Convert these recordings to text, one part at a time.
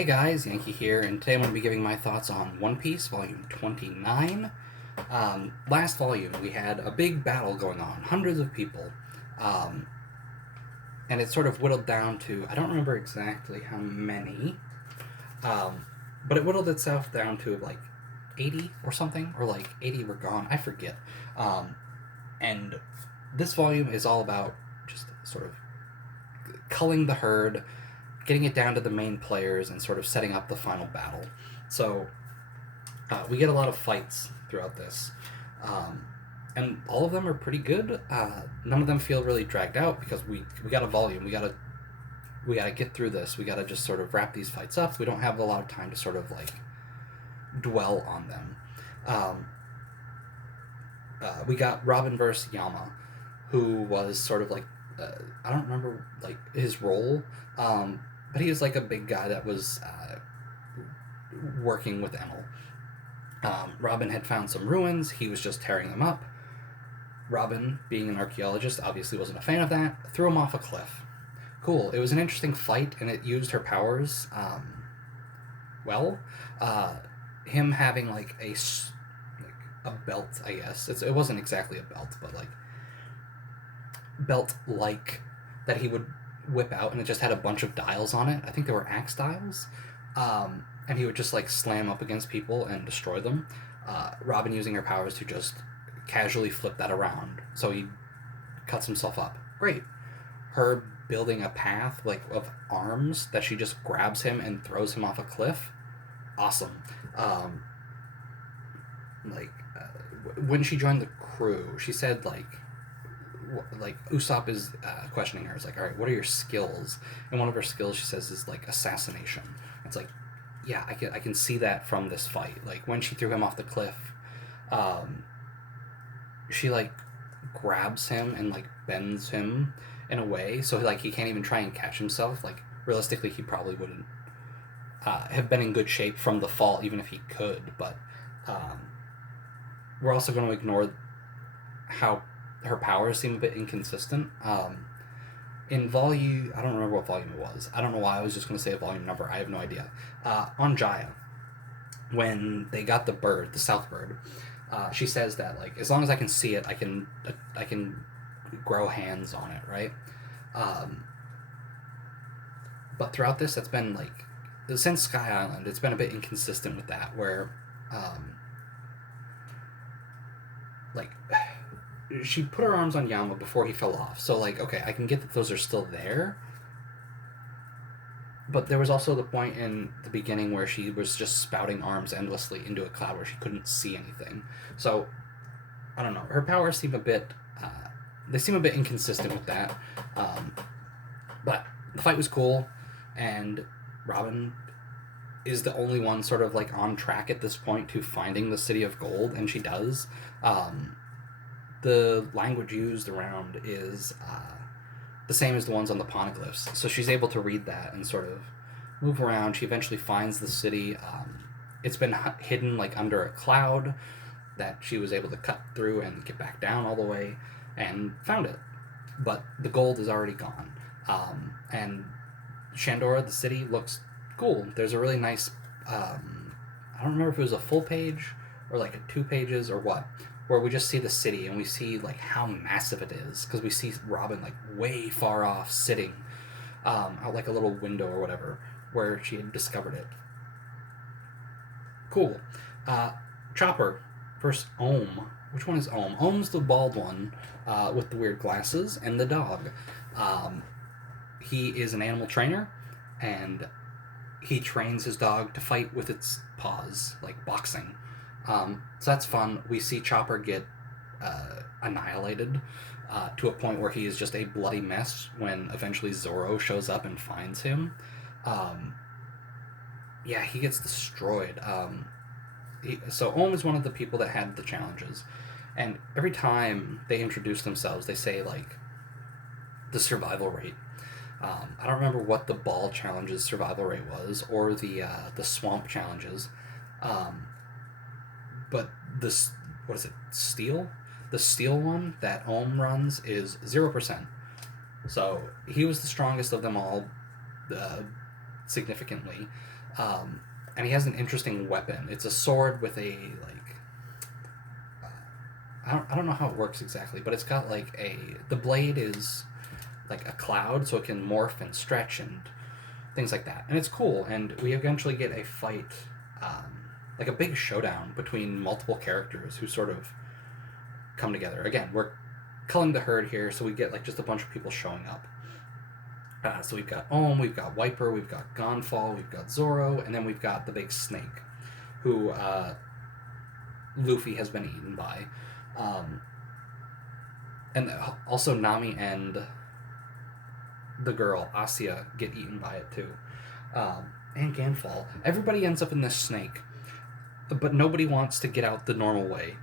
Hey guys, Yankee here, and today I'm going to be giving my thoughts on One Piece, Volume 29. Last volume, we had a big battle going on, hundreds of people, um, and it sort of whittled down to, I don't remember exactly how many, um, but it whittled itself down to like 80 or something, or like 80 were gone, I forget. Um, and this volume is all about just sort of culling the herd, getting it down to the main players, and sort of setting up the final battle. So we get a lot of fights throughout this, um, and all of them are pretty good. None of them feel really dragged out because we got a volume. We gotta get through this. We gotta just sort of wrap these fights up. We don't have a lot of time to sort of like dwell on them. Um, we got Robin versus Yama, who was sort of like I don't remember like his role, but he was like a big guy that was working with Enel. Robin had found some ruins. He was just tearing them up. Robin, being an archaeologist, obviously wasn't a fan of that. Threw him off a cliff. Cool. It was an interesting fight, and it used her powers well. Uh, him having like a belt, I guess. It wasn't exactly a belt, but like belt like that he would whip out, and it just had a bunch of dials on it. I think they were axe dials. And he would just like slam up against people and destroy them. Robin using her powers to just casually flip that around, so he cuts himself up. Great. Her building a path like of arms that she just grabs him and throws him off a cliff. Awesome. Um, like when she joined the crew, she said like Usopp is questioning her. It's like, all right, what are your skills? And one of her skills, she says, is like assassination. It's like, yeah, I can see that from this fight. Like when she threw him off the cliff, um, she like grabs him and like bends him in a way so like he can't even try and catch himself. Like realistically, he probably wouldn't have been in good shape from the fall, even if he could. But um, we're also going to ignore how her powers seem a bit inconsistent. In volume, I don't remember what volume it was. I don't know why I was just going to say a volume number. I have no idea. On Jaya, when they got the bird, the South Bird, she says that like as long as I can see it, I can grow hands on it, right? Um, but throughout this, that's been like since Sky Island, it's been a bit inconsistent with that, where um, like she put her arms on Yama before he fell off. So like, okay, I can get that those are still there, but there was also the point in the beginning where she was just spouting arms endlessly into a cloud where she couldn't see anything. So I don't know. Her powers seem a bit. They seem a bit inconsistent with that. Um, but the fight was cool, and Robin is the only one sort of like on track at this point to finding the city of gold, and she does. Um, the language used around is the same as the ones on the poneglyphs, so she's able to read that and sort of move around. She eventually finds the city. It's been hidden like under a cloud that she was able to cut through and get back down all the way, and found it. But the gold is already gone. And Shandora, the city, looks cool. There's a really nice. I don't remember if it was a full page or like a 2 pages or what, where we just see the city and we see like how massive it is because we see Robin like way far off sitting out like a little window or whatever where she had discovered it. Cool. Uh, Chopper versus Ohm. Which one is Ohm? Ohm's the bald one with the weird glasses, and the dog. Um, he is an animal trainer, and he trains his dog to fight with its paws, like boxing. So that's fun. We see Chopper get annihilated to a point where he is just a bloody mess when eventually Zoro shows up and finds him. Um, yeah, he gets destroyed. So Ohm is one of the people that had the challenges, and every time they introduce themselves, they say like the survival rate. I don't remember what the ball challenges survival rate was, or the swamp challenges, um, but this what is it? Steel. The steel one that Ohm runs is 0%. So he was the strongest of them all. significantly. And he has an interesting weapon. It's a sword with a, like, I don't know how it works exactly, but it's got like the blade is like a cloud, so it can morph and stretch and things like that. And it's cool, and we eventually get a fight, like a big showdown between multiple characters who sort of come together. Again, we're culling the herd here, so we get like just a bunch of people showing up. So we've got Ohm, we've got Wiper, we've got Gonfall, we've got Zoro, and then we've got the big snake, who Luffy has been eaten by. And also Nami and the girl, Asya, get eaten by it too. And Ganfall. Everybody ends up in this snake, but nobody wants to get out the normal way.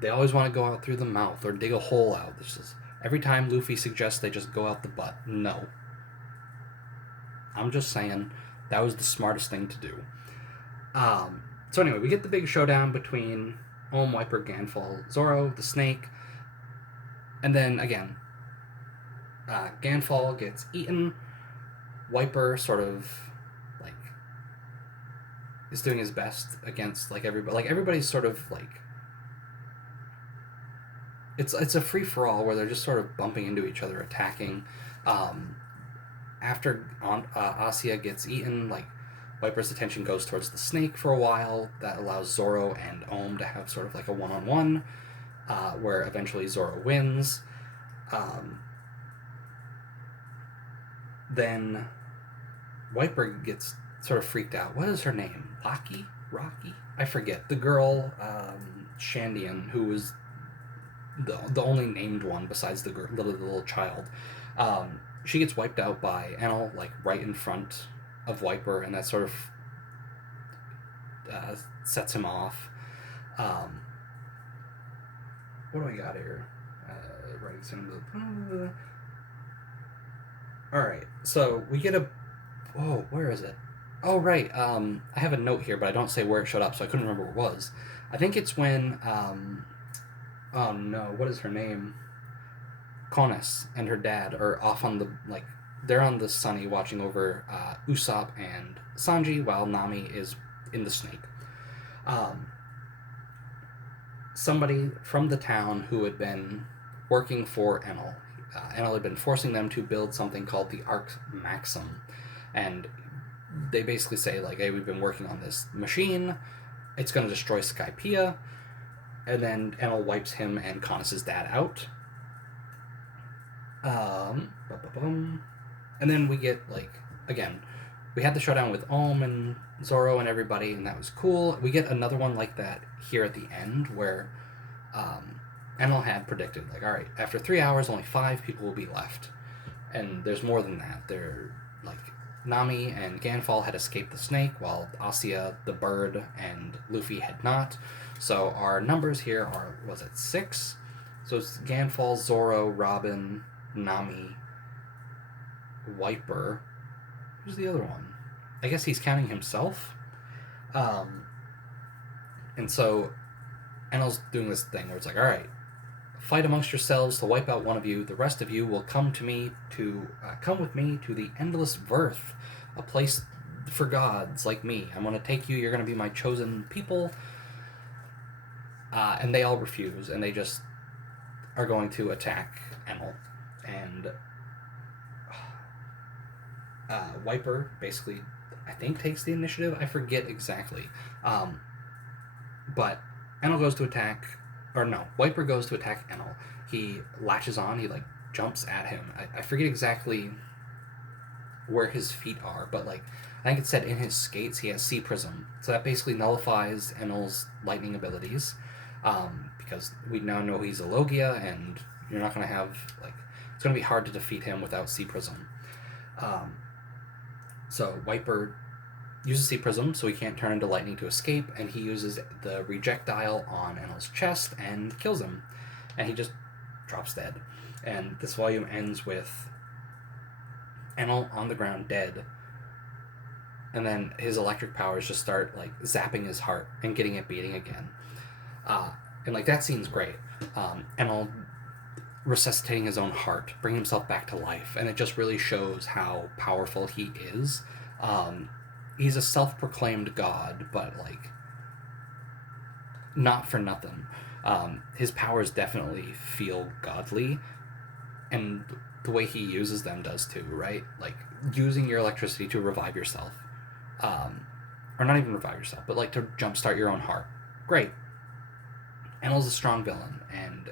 They always want to go out through the mouth or dig a hole out. This is every time Luffy suggests they just go out the butt. No. I'm just saying that was the smartest thing to do. So anyway, we get the big showdown between Ohm, Wiper, Ganfall, Zoro, the snake, and then again, Ganfall gets eaten. Wiper sort of like is doing his best against like everybody. Like everybody's sort of like it's a free for all where they're just sort of bumping into each other, attacking. After Asya gets eaten, like Wiper's attention goes towards the snake for a while. That allows Zoro and Ohm to have sort of like a one-on-one, where eventually Zoro wins. Then Wiper gets sort of freaked out. What is her name? Rocky? I forget. The girl, Shandian, who was the only named one besides the little child. She gets wiped out by Enel, like right in front of Wiper, and that sort of sets him off. What do I got here? Writing some. All right, so we get a. Oh, where is it? Oh, right. I have a note here, but I don't say where it showed up, so I couldn't remember where it was. I think it's when. Oh no, what is her name? Konis and her dad are off on the they're on the Sunny watching over Usopp and Sanji while Nami is in the snake. Somebody from the town who had been working for Enel. Enel had been forcing them to build something called the Arc Maxim, and they basically say like, "Hey, we've been working on this machine. It's going to destroy Skypiea," and then Enel wipes him and Konis' dad out. And then we get again, we had the showdown with Ohm and Zoro and everybody, and that was cool. We get another one like that here at the end where Enel had predicted all right, after 3 hours only 5 people will be left, and there's more than that. They're Nami and Ganfall had escaped the snake while Asya, the bird, and Luffy had not. So our numbers here are, was it 6? So it's Ganfall, Zoro, Robin, Nami, Wiper. Who's the other one? I guess he's counting himself. And so Enel's doing this thing where it's all right, fight amongst yourselves to wipe out one of you. The rest of you will come with me to the Endless Verth, a place for gods like me. I'm going to take you. You're going to be my chosen people. And they all refuse, and they just are going to attack Enel. And Wiper basically, I think, takes the initiative. I forget exactly. But Enel goes to attack, or no, Wiper goes to attack Enel. He latches on, he jumps at him. I forget exactly where his feet are, but I think it said in his skates he has Sea Prism. So that basically nullifies Enel's lightning abilities. Because we now know he's a Logia, and you're not going to have, it's going to be hard to defeat him without Sea Prism. So Wiper uses Sea Prism so he can't turn into lightning to escape, and he uses the Rejectile on Enel's chest and kills him. And he just drops dead. And this volume ends with Enel on the ground dead, and then his electric powers just start zapping his heart and getting it beating again. And that scene's great. Enel resuscitating his own heart, bringing himself back to life, and it just really shows how powerful he is. Um, he's a self-proclaimed god, but like not for nothing. His powers definitely feel godly, and the way he uses them does too, right? Like using your electricity to revive yourself, um, or not even revive yourself, but like to jumpstart your own heart. Great. Enel's a strong villain, and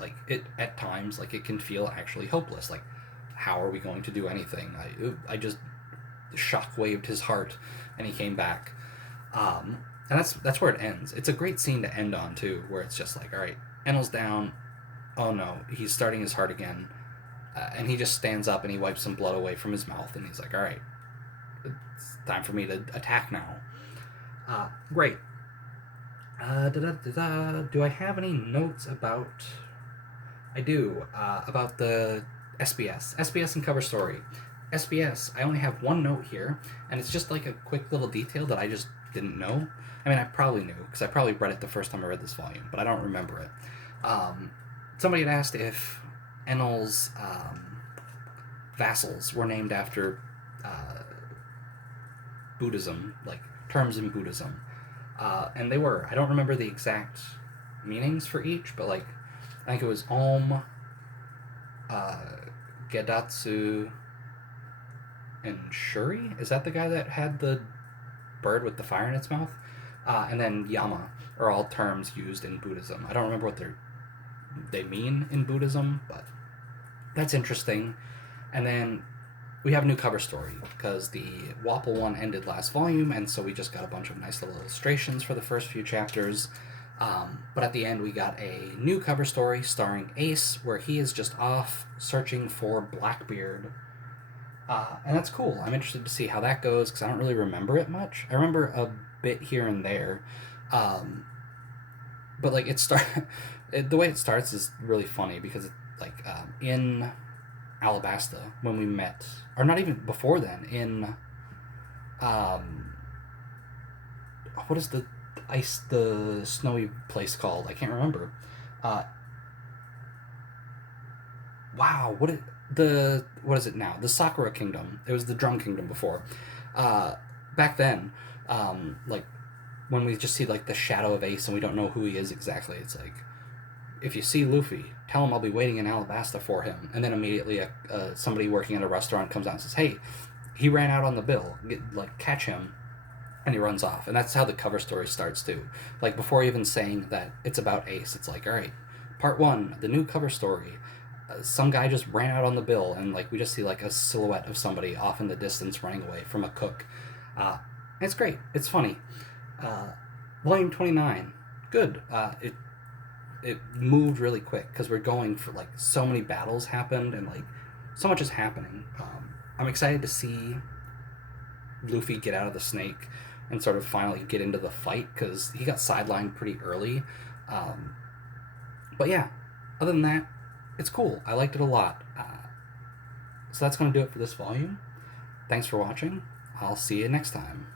like it at times, like it can feel actually hopeless. Like, how are we going to do anything? I just shockwaved his heart, and he came back. And that's where it ends. It's a great scene to end on too, where it's just like, all right, Enel's down. Oh no, he's starting his heart again, and he just stands up and he wipes some blood away from his mouth, and he's like, all right, it's time for me to attack now. Great. Do I have any notes about? I do, about the SBS and cover story. SBS, I only have one note here, and it's just like a quick little detail that I just didn't know. I mean, I probably knew, because I probably read it the first time I read this volume, but I don't remember it. Somebody had asked if Enel's vassals were named after Buddhism, like terms in Buddhism. And they were. I don't remember the exact meanings for each, but like, I think it was Om, uh, Gedatsu, and Shuri. Is that the guy that had the bird with the fire in its mouth? And then Yama are all terms used in Buddhism. I don't remember what they mean in Buddhism, but that's interesting. And then we have a new cover story because the Wapple one ended last volume, and so we just got a bunch of nice little illustrations for the first few chapters. But at the end, we got a new cover story starring Ace, where he is just off searching for Blackbeard. And that's cool. I'm interested to see how that goes because I don't really remember it much. I remember a bit here and there. But like the way it starts is really funny because like in Alabasta when we met, or not even before then, in what is the snowy place called? I can't remember. Uh, wow, what is it now? The Sakura Kingdom. It was the Drum Kingdom before. Uh, Back then, like when we just see like the shadow of Ace and we don't know who he is exactly, it's like, if you see Luffy, tell him I'll be waiting in Alabasta for him. And then immediately somebody working at a restaurant comes out and says, hey, he ran out on the bill. Catch him. And he runs off. And that's how the cover story starts too. Like before even saying that it's about Ace, it's like, all right, part one, the new cover story. Some guy just ran out on the bill, and like we just see like a silhouette of somebody off in the distance running away from a cook. It's great. It's funny. Volume 29, good. It moved really quick because we're going for like so many battles happened and like so much is happening. I'm excited to see Luffy get out of the snake and sort of finally get into the fight because he got sidelined pretty early. But yeah, other than that, it's cool. I liked it a lot. So that's going to do it for this volume. Thanks for watching. I'll see you next time.